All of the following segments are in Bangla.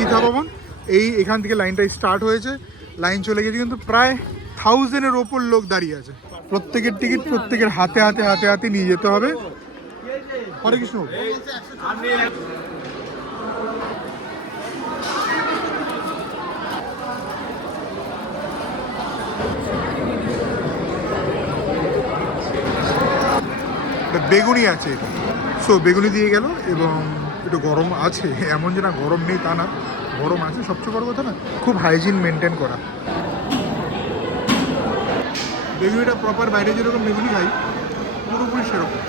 গীতা ভবন। এই এখান থেকে লাইনটা স্টার্ট হয়েছে। লাইন চলে গেছে, কিন্তু প্রায় থাউজেন্ডের ওপর লোক দাঁড়িয়ে আছে। প্রত্যেকের টিকিট প্রত্যেকের হাতে হাতে হাতে হাতে নিয়ে যেতে হবে। হরে কৃষ্ণ বেগুনি আছে। সো বেগুনি দিয়ে গেল এবং একটু গরম আছে। এমন যে না গরম নেই তা না। গরম মাছে সবচেয়ে বড় কথা না, খুব হাইজিন মেনটেন করা। বেগুনিটা প্রপার বাইরে যেরকম বেগুনি খাই পুরোপুরি সেরকম।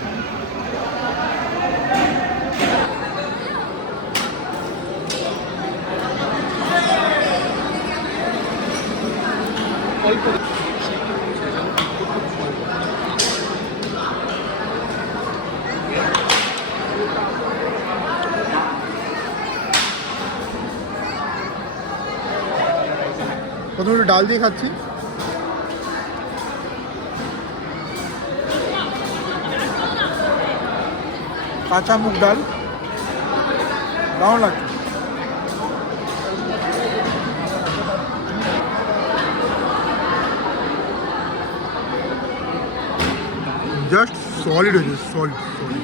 প্রথমে একটু ডাল দিয়ে খাচ্ছি। কাঁচা মুগ ডাল। দারুণ লাগছে। জাস্ট সলিড হয়েছে সলিড সলিড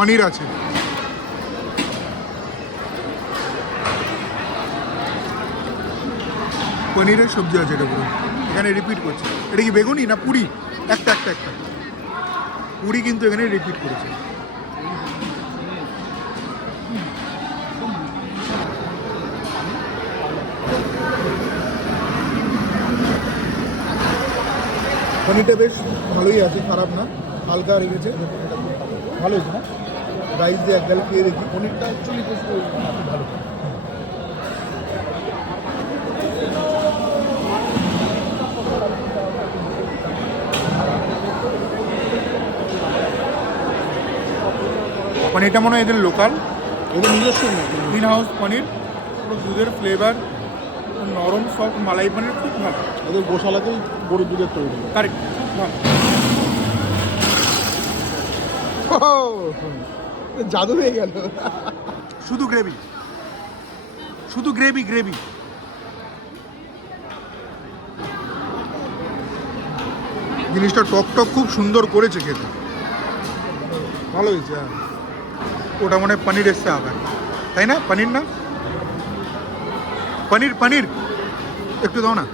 পনির আছে। পনিরের সবজি আছে এটা পুরো। এখানে রিপিট করছে। এটা কি বেগুনি না পুরি? একটা একটা একটা। পুরি কিন্তু এখানে রিপিট করেছে। পনিরটা বেশ ভালোই আছে, খারাপ না। হালকা রেখেছে। ভালো হয়েছে রাইস দিয়ে এক গাল খেয়ে দেখি পনিরটা অ্যাকচুয়ালি বেশ ভালো পনিরটা মনে হয় এদের লোকাল এদের নিজস্ব গ্রিন হাউস পনির পুরো দুধের ফ্লেভার নরম সফট মালাই পনির খুব ভালো। এদের গোশালাতেই গরুর দুধের তৈরি। কারেক্ট ভালো। জাদু হয়ে গেল। শুধু গ্রেভি শুধু গ্রেভি গ্রেভি জিনিসটা টক টক খুব সুন্দর করেছে খেতে। ভালো হয়েছে হ্যাঁ। ওটা মনে হয় পনির এসছে আবার তাই না? পনির না? পনির পনির। একটু দাও না।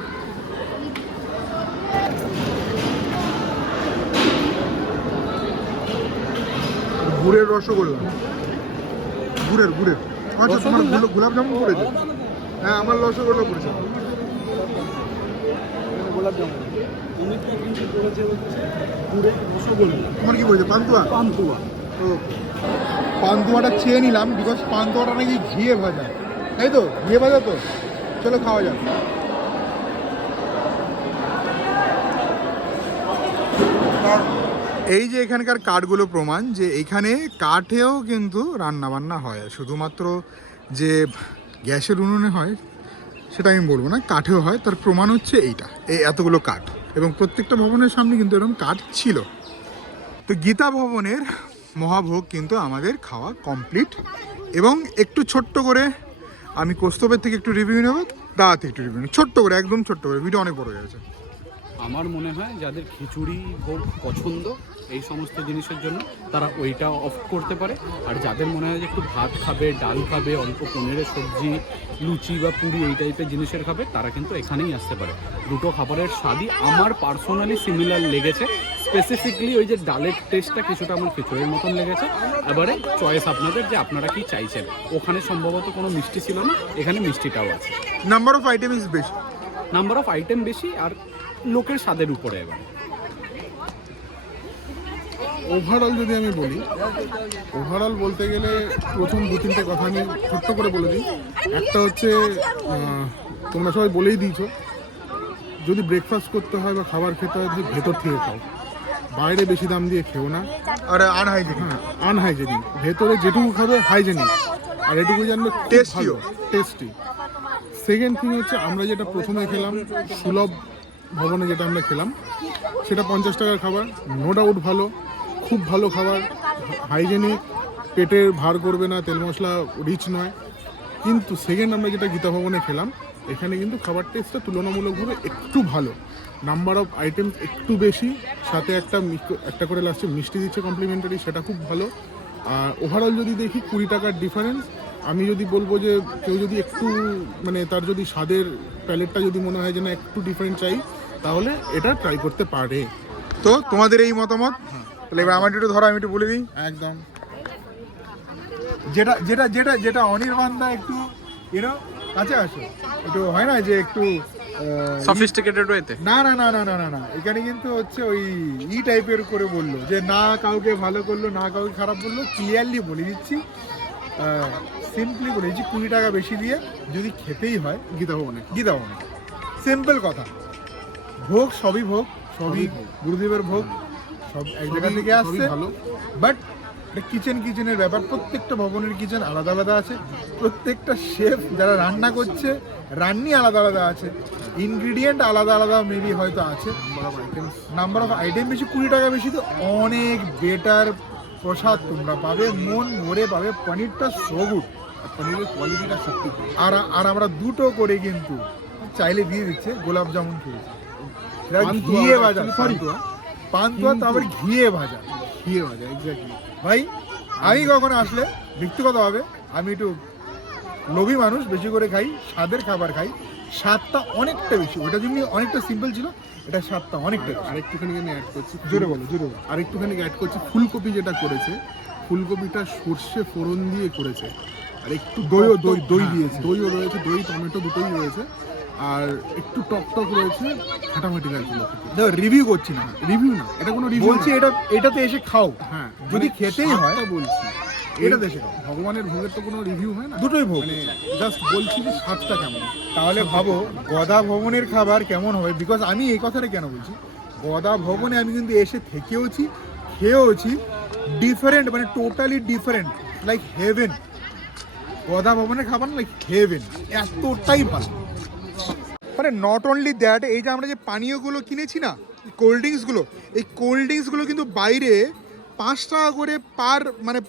গুড়ের রসগোল্লা। গুড়ের গুড়ের। আচ্ছা তোমার গুলো- গোলাপ জামুন করেছে হ্যাঁ আমার রসগোল্লা গোলাপ জামুন রসগোল্লা। তোমার কি বলেছে পান্তুয়া? পান্তুয়া। ও পান্তুয়াটা চেয়ে নিলাম বিকজ পান্তুয়াটা নাকি ঘিয়ে ভাজা। তাই তো? ঘিয়ে ভাজা তো? চলো খাওয়া যাক। এই যে এখানকার কাঠগুলো প্রমাণ যে এখানে কাঠেও কিন্তু রান্না বান্না হয়। শুধুমাত্র যে গ্যাসের উনুনে হয়, সেটা আমি বলব না, কাঠেও হয়। তার প্রমাণ হচ্ছে এইটা, এই এতগুলো কাঠ। এবং প্রত্যেকটা ভবনের সামনে কিন্তু এরকম কাঠ ছিল। তো গীতা ভবনের মহাভোগ কিন্তু আমাদের খাওয়া কমপ্লিট। এবং একটু ছোট্ট করে আমি কোস্তবের থেকে একটু রিভিউ নেব দাঁত একটু রিভিউ নেব। ছোট্ট করে, একদম ছোট্ট করে ভিডিও অনেক বড় হয়ে গেছে। আমার মনে হয় যাদের খিচুড়ি ভোগ পছন্দ, এই সমস্ত জিনিসের জন্য তারা ওইটা অফ করতে পারে। আর যাদের মনে হয় যে একটু ভাত খাবে, ডাল খাবে, অল্প পনিরের সবজি, লুচি বা পুরি এই টাইপের জিনিসের খাবে, তারা কিন্তু এখানেই আসতে পারে। দুটো খাবারের স্বাদই আমার পার্সোনালি সিমিলার লেগেছে। স্পেসিফিকলি ওই যে ডালের টেস্টটা কিছুটা আমার খিচুড়ির মতন লেগেছে। এবারে চয়েস আপনাদের যে আপনারা কি চাইছেন। ওখানে সম্ভবত কোনো মিষ্টি ছিল না, এখানে মিষ্টিটাও আছে। নাম্বার অফ আইটেম ইজ বেশি। নাম্বার অফ আইটেম বেশি আর লোকের স্বাদের উপরে এবার। ওভারঅল যদি আমি বলি ওভারঅল বলতে গেলে প্রথম দু তিনটে কথা আমি ছোট্ট করে বলে দিই। একটা হচ্ছে তোমরা সবাই বলেই দিয়েছ যদি ব্রেকফাস্ট করতে হয় বা খাবার খেতে হয় ভেতর থেকে খাও। বাইরে বেশি দাম দিয়ে খেও না। আর আনহাইজেনিক হ্যাঁ আনহাইজেনিক ভেতরে যেটুকু খাবে হাইজেনিক আর এটুকু জানবে Tasty ও। টেস্টি সেকেন্ড থিং হচ্ছে আমরা যেটা প্রথমে খেলাম, সুলভ ভবনে যেটা আমরা খেলাম, সেটা পঞ্চাশ টাকার খাবার নো ডাউট ভালো, খুব ভালো খাবার হাইজেনিক পেটের ভার করবে না, তেল মশলা রিচ নয়। কিন্তু সেকেন্ড আমরা যেটা গীতা ভবনে খেলাম, এখানে কিন্তু খাবার টেস্টটা তুলনামূলকভাবে একটু ভালো। নাম্বার অফ আইটেম একটু বেশি, সাথে একটা একটা করে লাস্টে মিষ্টি দিচ্ছে কমপ্লিমেন্টারি সেটা খুব ভালো। আর ওভারঅল যদি দেখি কুড়ি টাকার ডিফারেন্স আমি যদি বলব যে কেউ যদি একটু মানে তার যদি স্বাদের প্যালেটটা যদি মনে হয় যে না একটু ডিফারেন্ট চাই তাহলে এটা ট্রাই করতে পারে। তো তোমাদের এই মতামত? তাহলে এবার আমার একটু ধরো আমি একটু বলে দিই। একদম। যেটা যেটা যেটা যেটা অনির্বাণদা একটু এরো কাছে আসো। একটু হয় না যে একটু সফিস্টিকেটেড ওয়েতে না না না না না না না। এখানে কিন্তু হচ্ছে ওই ই টাইপের করে বলল যে না কাউকে ভালো করল না কাউকে খারাপ বলল ক্লিয়ারলি বলে দিচ্ছি। সিম্পলি বলে দিচ্ছি কুড়ি টাকা বেশি দিয়ে যদি খেতেই হয় গীতা ভবনে গীতা ভবনে সিম্পল কথা। ভোগ সবই ভোগ সবই গুরুদেবের ভোগ সব এক জায়গা থেকে আসছে। ভালো। বাট কিচেন কিচেনের ব্যাপার। প্রত্যেকটা ভবনের কিচেন আলাদা আলাদা আছে। প্রত্যেকটা শেফ যারা রান্না করছে রান্নি আলাদা আলাদা আছে। ইনগ্রিডিয়েন্ট আলাদা আলাদা মেবি হয়তো আছে। নাম্বার অফ আইটেম বেশি কুড়ি টাকা বেশি তো অনেক বেটার প্রসাদ তোমরা পাবে। মন ভরে পাবে। পনিরটা সো গুড আর পনিরের কোয়ালিটিটা সত্যি আর আর আমরা দুটো করে কিন্তু চাইলে দিয়ে দিচ্ছে গোলাপ জামুন খেয়েছি। ঘিয়ে ভাজা সরি পান্তুয়া। তারপর ঘিয়ে ভাজা। ঘিয়ে ভাজা এক্স্যাক্টলি ভাই আমি কখনো আসলে ব্যক্তিগতভাবে আমি একটু লোভী মানুষ বেশি করে খাই স্বাদের খাবার খাই স্বাদটা অনেকটা বেশি। ওটা যেমনি অনেকটা সিম্পল ছিল এটা স্বাদটা অনেকটা বেশি। আরেকটুখানি আমি অ্যাড করছি জোরে বলো জোরে বলো। আরেকটুখানি অ্যাড করছি ফুলকপি যেটা করেছে ফুলকপিটা সর্ষে ফোড়ন দিয়ে করেছে। আর একটু দইও দই দই হ্যাঁ, দিয়েছে। দইও রয়েছে দই টমেটো দুটোই রয়েছে। আর একটু টক টক রয়েছে ফাটাফাটি লাগছিল দেখো রিভিউ করছি না। রিভিউ না এটা কোনো রিভিউ বলছি এটা এটাতে এসে খাও। হ্যাঁ যদি মানে খেতেই হয় বলছি। এটা দেশে। ভগবানের ভোগের তো কোনো রিভিউ হয় না। দুটোই ভোগ। মানে জাস্ট বলছি যে স্বাদটা কেমন। তাহলে ভাবো গদা ভবনের খাবার কেমন হবে? বিকজ আমি এই কথাটা কেন বলছি? গদা ভবনে আমি কিন্তু এসে থেকেওছি খেয়েওছি ডিফারেন্ট মানে টোটালি ডিফারেন্ট লাইক হেভেন গদা ভবনে খাবার লাইক হেভেন এতটাই ভালো। মানে নট অনলি দ্যাট এই যে আমরা যে পানীয়গুলো কিনেছি না কোল্ড ড্রিঙ্কসগুলো এই কোল্ড ড্রিঙ্কসগুলো কিন্তু বাইরে পাঁচ টাকা করে পার মানে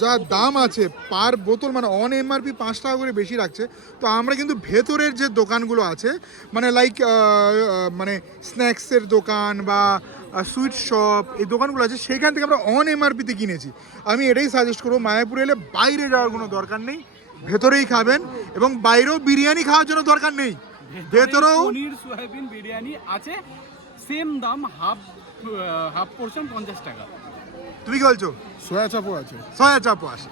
যা দাম আছে পার বোতল মানে অন এমআরপি পাঁচ টাকা করে বেশি রাখছে। তো আমরা কিন্তু ভেতরের যে দোকানগুলো আছে মানে লাইক মানে স্ন্যাক্সের দোকান বা সুইট শপ এই দোকানগুলো আছে, সেখান থেকে আমরা অন এমআরপিতে কিনেছি। আমি এটাই সাজেস্ট করব, মায়াপুরে এলে বাইরে যাওয়ার কোনো দরকার নেই। ভেতরেই খাবেন এবং বাইরেও বিরিয়ানি খাওয়ার জন্য দরকার নেই। ভেতরেও পনির সয়াবিন বিরিয়ানি আছে সেম দাম হাফ হাফ পোর্শন পঞ্চাশ টাকা। তুমি কি বলছো? সয়া চাপও আছে। সয়া চাপও আসে